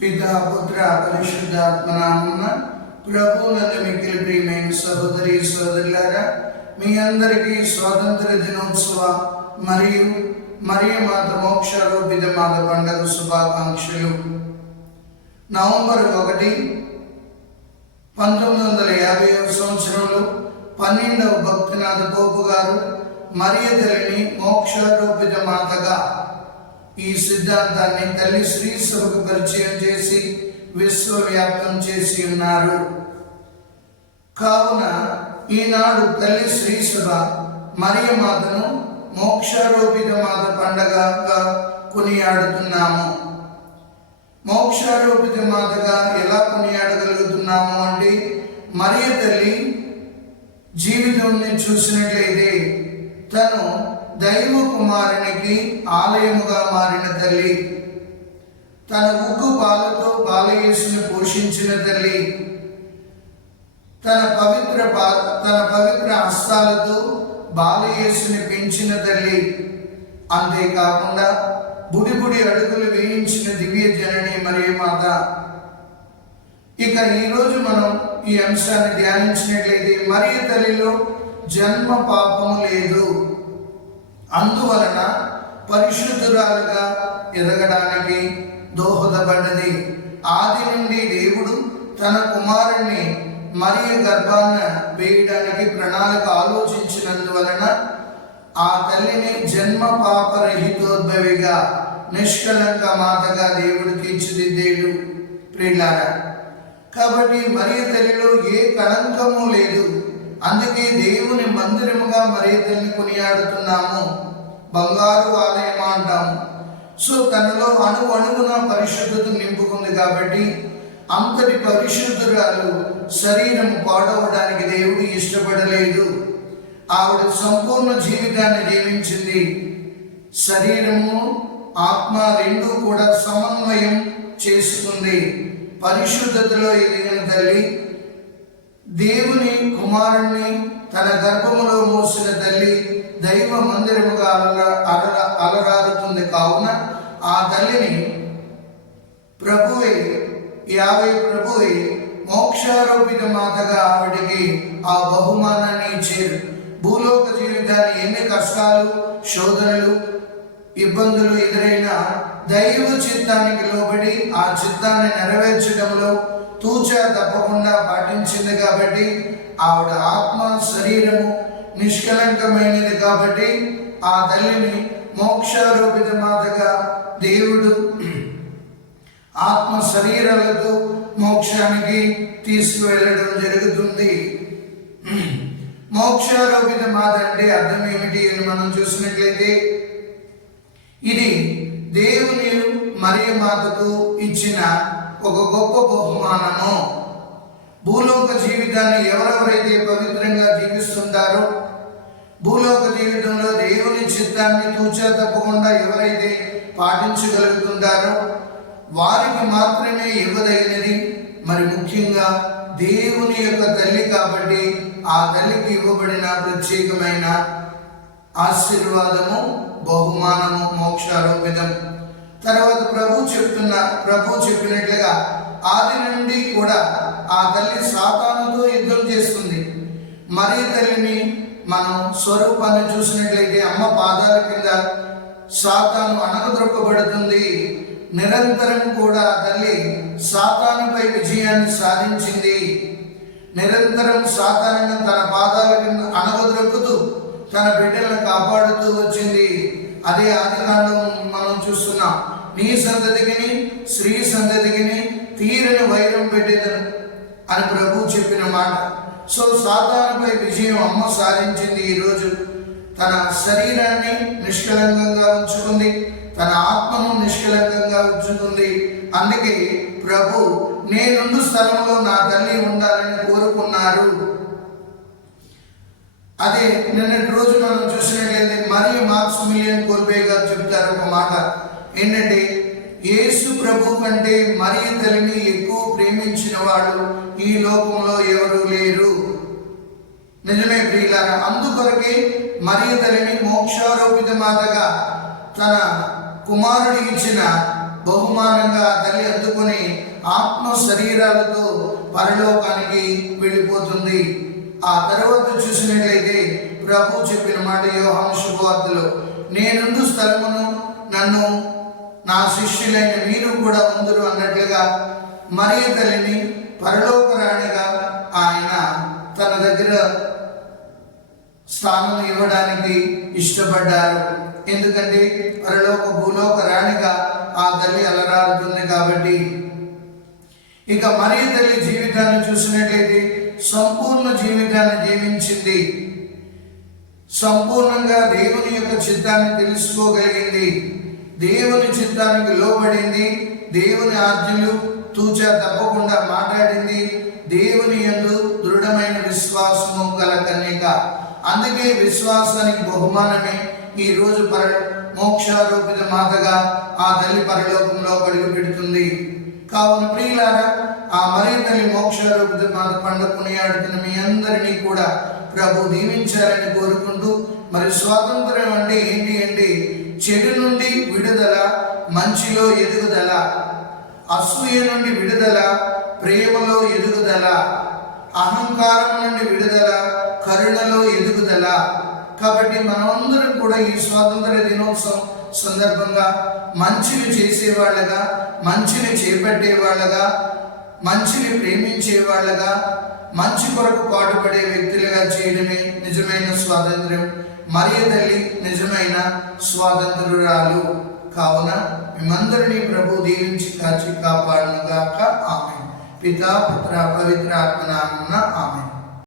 పితా పుత్ర పరిశుద్ధాత్మ నామమున ప్రభువునందు మిక్కిలి ప్రియమైన సహోదరి సోదరులారా, మీ అందరికీ స్వాతంత్ర దినోత్సవ మరియు మరియమాత మోక్షారోపిత మాత పండుగ శుభాకాంక్షలు. నవంబర్ 1, 1950 సంవత్సరంలో 12వ భక్తినాథ పోపు గారు మరియ తల్లిని మోక్షారోపిత మాతగా ఈ సిద్ధాంతాన్ని తల్లి శ్రీ సభకు పరిచయం చేసి విశ్వవ్యాప్తం చేసి ఉన్నారు. కావున ఈనాడు తల్లి శ్రీ సభ మరియమాతను మోక్షారోపిత మాత పండగగా కొనియాడుతున్నాము. మోక్షారోపిత మాతగా ఎలా కొనియాడగలుగుతున్నాము అంటే, మరియ తల్లి జీవితాన్ని చూసినట్లయితే తను దైవ కుమారునికి ఆలయముగా మారిన తల్లి, తన ఉగ్గు పాలతో బాలయేసుని పోషించిన తల్లి, తన పవిత్ర హస్తాలతో బాలయేసుని పెంచిన తల్లి, అంతేకాకుండా బుడి అడుగులు వేయించిన దివ్య జనని మరియమాత. ఇక ఈరోజు మనం ఈ అంశాన్ని ధ్యానించినట్లయితే, మరియ తల్లిలో జన్మ పాపము లేదు, అందువలన పరిశుద్ధురాలుగా ఎదగడానికి దోహదపడ్డది. ఆది నుండి దేవుడు తన కుమారుణ్ణి మరియ గర్భాన వేయడానికి ప్రణాళిక ఆలోచించినందువలన ఆ తల్లిని జన్మ పాపరహితోద్భవిగా, నిష్కలంక మాతగా దేవుడు తీర్చిదిద్దేడు. ప్రియులారా, కాబట్టి మరియ తల్లిలో ఏ కళంకము లేదు. అందుకే దేవుని మందిరముగా మరియ తల్లిని కొనియాడుతున్నాము, బంగారు ఆలయం అంటాము. సో తనలో అణువున పరిశుద్ధత నింపుకుంది కాబట్టి అంతటి పరిశుద్ధురాలు శరీరం పాడవడానికి దేవుడు ఇష్టపడలేదు. ఆవిడ సంపూర్ణ జీవితాన్ని జీవించింది. శరీరము ఆత్మ రెండూ కూడా సమన్వయం చేసుకుంది. పరిశుద్ధతలో ఎదిగిన తల్లి, దేవుని కుమారుణ్ణి తన గర్భములో మోసిన తల్లి దైవ మందిరముగా అలరారుతుంది. కావున ఆ తల్లిని ప్రభువే మోక్షారోపిత మాతగా ఆవిడికి ఆ బహుమానాన్ని ఇచ్చారు. భూలోక జీవితాన్ని ఎన్ని కష్టాలు, శోధనలు, ఇబ్బందులు ఎదురైనా దైవ చిత్తానికి లోబడి ఆ చిత్తాన్ని నెరవేర్చడంలో తూచా తప్పకుండా పాటించింది. కాబట్టి ఆవిడ ఆత్మ శరీరము నిష్కలంకమైనది. కాబట్టి ఆ తల్లిని మోక్షారోపిత మాతగా దేవుడు ఆత్మ శరీరాలతో మోక్షానికి తీసుకువెళ్ళడం జరుగుతుంది. మోక్షారోపిత మాత అంటే అర్థం ఏమిటి అని మనం చూసినట్లయితే, ఇది దేవుని మరియ మాతకు ఇచ్చిన ఒక గొప్ప బహుమానము. భూలోక జీవితాన్ని ఎవరెవరైతే పవిత్రంగా జీవిస్తుంటారో, భూలోక జీవితంలో దేవుని చిత్తాన్ని తూచా తప్పకుండా ఎవరైతే పాటించగలుగుతుంటారో వారికి మాత్రమే ఇవ్వదగినది. మరి ముఖ్యంగా దేవుని యొక్క తల్లి కాబట్టి ఆ తల్లికి ఇవ్వబడిన ప్రత్యేకమైన ఆశీర్వాదము, బహుమానము మోక్షారోపితం. తర్వాత ప్రభు చెప్పినట్లుగా ఆది నుండి కూడా ఆ తల్లి సాతానుతో యుద్ధం చేస్తుంది. మరియ తల్లిని మనం స్వరూపాన్ని చూసినట్లయితే అమ్మ పాదాల కింద సాతాను అణగద్రొక్కబడుతుంది. నిరంతరం కూడా తల్లి సాతానుపై విజయాన్ని సాధించింది. నిరంతరం సాతానును తన పాదాల కింద అణగద్రొక్కుతూ తన బిడ్డలను కాపాడుతూ వచ్చింది. అదే ఆదికాండం మనం చూస్తున్నాం. నీ సంతతికిని స్త్రీ సంతతికిని తీరని వైరం పెట్టేదను అని ప్రభు చెప్పిన మాట. సో సాతానుపై విజయం అమ్మ సాధించింది. ఈరోజు తన శరీరాన్ని నిష్కలంకంగా ఉంచుకుంది, తన ఆత్మను నిష్కలంకంగా ఉంచుతుంది. అందుకే ప్రభు నేనుండు స్థలంలో నా తల్లి ఉండాలని కోరుకున్నారు. అదే నిన్నటి రోజు మనం చూసినట్లయితే మరియు మాక్సిమిలియన్ కోల్బే గారు చెప్తారు ఒక మాట ఏంటంటే, యేసు ప్రభు కంటే మరియ తల్లిని ఎక్కువ ప్రేమించిన వాడు ఈ లోకంలో ఎవరు లేరు. నిజమే ప్రియులారా, అందుకొరకే మరియ తల్లిని మోక్షారోపిత మాతగా తన కుమారుడు ఇచ్చిన బహుమానంగా ఆ తల్లి అందుకొని ఆత్మ శరీరాలతో పరలోకానికి వెళ్ళిపోతుంది. ఆ తర్వాత చూసినట్లయితే ప్రభు చెప్పిన మాట యోహాను శుభవార్తలో, నేనుండు స్థలమును నన్ను నా శిష్యులైన మీరు కూడా ఉందురు అన్నట్లుగా మరియ తల్లిని పరలోక రాణిగా ఆయన తన దగ్గర స్థానం ఇవ్వడానికి ఇష్టపడ్డారు. ఎందుకంటే పరలోక భూలోక రాణిగా ఆ తల్లి అలరారుతుంది కాబట్టి. ఇక మరియ తల్లి జీవితాన్ని చూసినట్లయితే సంపూర్ణ జీవితాన్ని జీవించింది. సంపూర్ణంగా దేవుని యొక్క చిత్తాన్ని తెలుసుకోగలిగింది, దేవుని చిత్తానికి లోబడింది, దేవుని ఆజ్ఞలు తూచా తప్పకుండా మాట్లాడింది, దేవుని యందు దృఢమైన విశ్వాసము గల కన్యక. అందుకే విశ్వాసానికి బహుమానమే ఈ రోజు మోక్షారోపిత మాతగా ఆ తల్లి పరలోకంలో అడుగు పెడుతుంది. కావున ప్రియులారా, ఆ మరియ తల్లి మోక్షారోపిత మాత పండుగ కొనియాడుతున్న మీ అందరినీ కూడా ప్రభు దీవించాలని కోరుకుంటూ, మరి స్వాతంత్రం అంటే ఏంటి అంటే చెడు నుండి విడుదల, మంచిలో ఎదుగుదల, అసూయ నుండి విడుదల, ప్రేమలో ఎదుగుదల, అహంకారం నుండి విడుదల, కరుణలో ఎదుగుదల. కాబట్టి మనమందరం కూడా ఈ స్వాతంత్ర దినోత్సవం సందర్భంగా మంచిని చేసేవాళ్ళగా, మంచిని చేపట్టేవాళ్ళగా, మంచిని ప్రేమించేవాళ్ళగా, మంచి కొరకు పాటుపడే వ్యక్తులుగా చేయడమే నిజమైన స్వాతంత్ర్యం. మరియ తల్లి నిజమైన స్వాతంత్రురాలు. కావున మేమందరినీ ప్రభు దీవించి కాచి కాపాడునుగాక. ఆమేన్. పితా పుత్ర పవిత్ర ఆత్మ నామమున ఆమేన్.